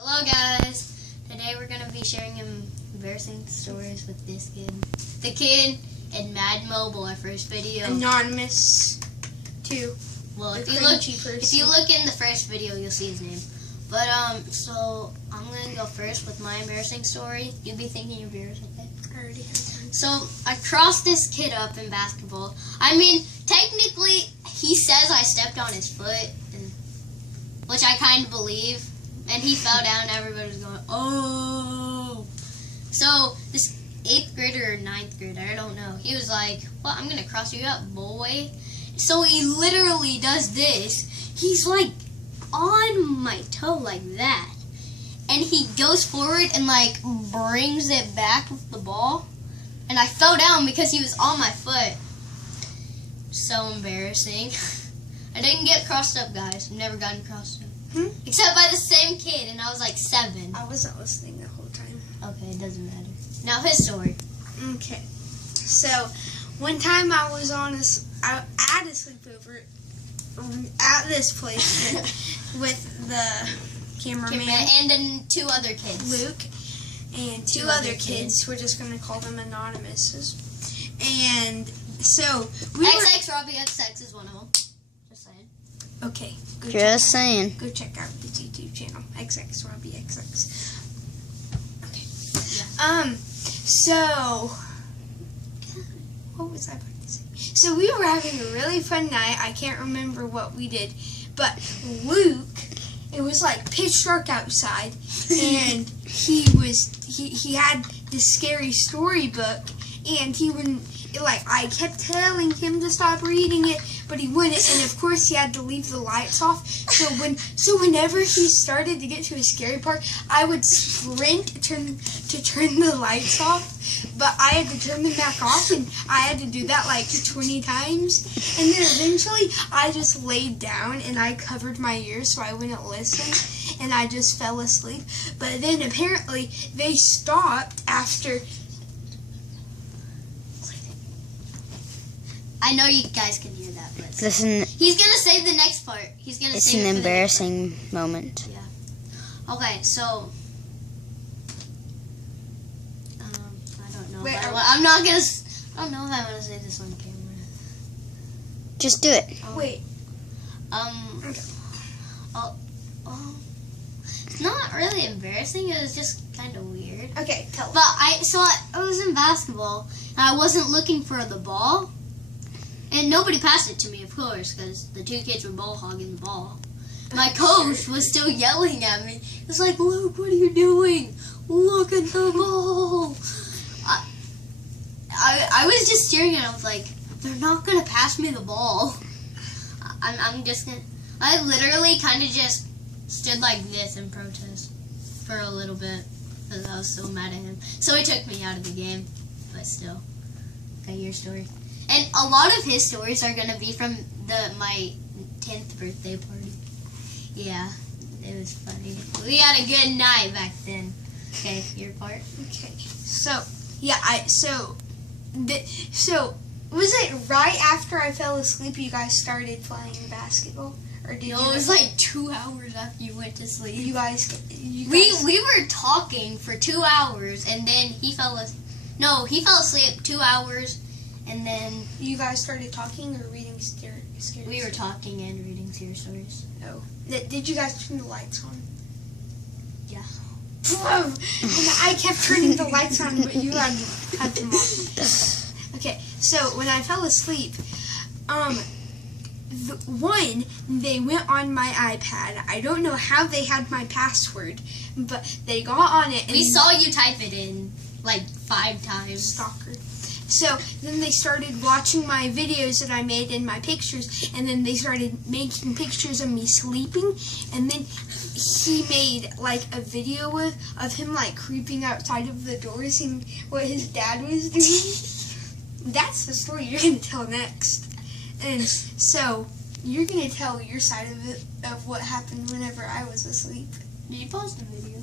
Hello guys, today we're going to be sharing embarrassing stories with this kid. The kid in Mad Mobile, our first video. Anonymous too. Well, if you look in the first video, you'll see his name. But so I'm going to go first with my embarrassing story. You'll be thinking of yours, okay? I already have one. So I crossed this kid up in basketball. I mean, technically, he says I stepped on his foot, which I kind of believe. And he fell down, everybody was going, oh. So this 8th grader or 9th grader, I don't know, he was like, well, I'm going to cross you up, boy. So he literally does this. He's like on my toe like that. And he goes forward and like brings it back with the ball. And I fell down because he was on my foot. So embarrassing. I didn't get crossed up, guys. I've never gotten crossed up. Except by the same kid, and I was like 7. I wasn't listening the whole time. Okay, it doesn't matter. Now his story. Okay. So, one time I was on at a sleepover at this place with the cameraman And then 2 other kids. Luke, and two other kids. We're just going to call them Anonymous. And so, we XX Robbie XX is one of them. Just saying. Okay. Just saying. Go check out his YouTube channel, XX Robbie XX. Okay. Yeah. So, what was I about to say? So we were having a really fun night. I can't remember what we did, but Luke, it was like pitch dark outside, and he had this scary storybook, and he wouldn't. I kept telling him to stop reading it, but he wouldn't, and of course he had to leave the lights off. So whenever he started to get to a scary part, I would sprint to turn the lights off, but I had to turn them back off, and I had to do that like 20 times. And then eventually I just laid down and I covered my ears so I wouldn't listen, and I just fell asleep. But then apparently they stopped after. I know you guys can hear that, but Listen, he's gonna save the next part. He's gonna it's save an it for the next embarrassing moment. Yeah. Okay, so I don't know. Wait, I'm not gonna. I don't know if I want to say this on camera. Just do it. Wait. Okay. It's not really embarrassing. It was just kind of weird. Okay, tell But I was in basketball and I wasn't looking for the ball, and nobody passed it to me, of course, because the 2 kids were ball hogging the ball. My coach was still yelling at me. He was like, "Luke, what are you doing? Look at the ball." I was just staring at him. I was like, "They're not gonna pass me the ball." I'm just gonna. I literally kind of just stood like this in protest for a little bit because I was so mad at him. So he took me out of the game, but still. Okay, your story. And a lot of his stories are gonna be from my 10th birthday party. Yeah, it was funny. We had a good night back then. Okay, your part. Okay, so yeah, so was it right after I fell asleep you guys started playing basketball, or did No, it was like 2 hours after you went to sleep. you guys? We were talking for 2 hours, and then he fell asleep. No, he fell asleep 2 hours, and then you guys started talking or reading scary we were talking and reading scary stories. Oh, did you guys turn the lights on? Yeah. And I kept turning the lights on, but you had them off. Okay, so when I fell asleep, they went on my iPad. I don't know how they had my password, but they got on it. And We saw you type it in like 5 times. Stalker. So then they started watching my videos that I made and my pictures, and then they started making pictures of me sleeping, and then he made like a video of him like creeping outside of the door, seeing what his dad was doing. That's the story you're going to tell next. And so you're going to tell your side of it, of what happened whenever I was asleep. Did you pause the video?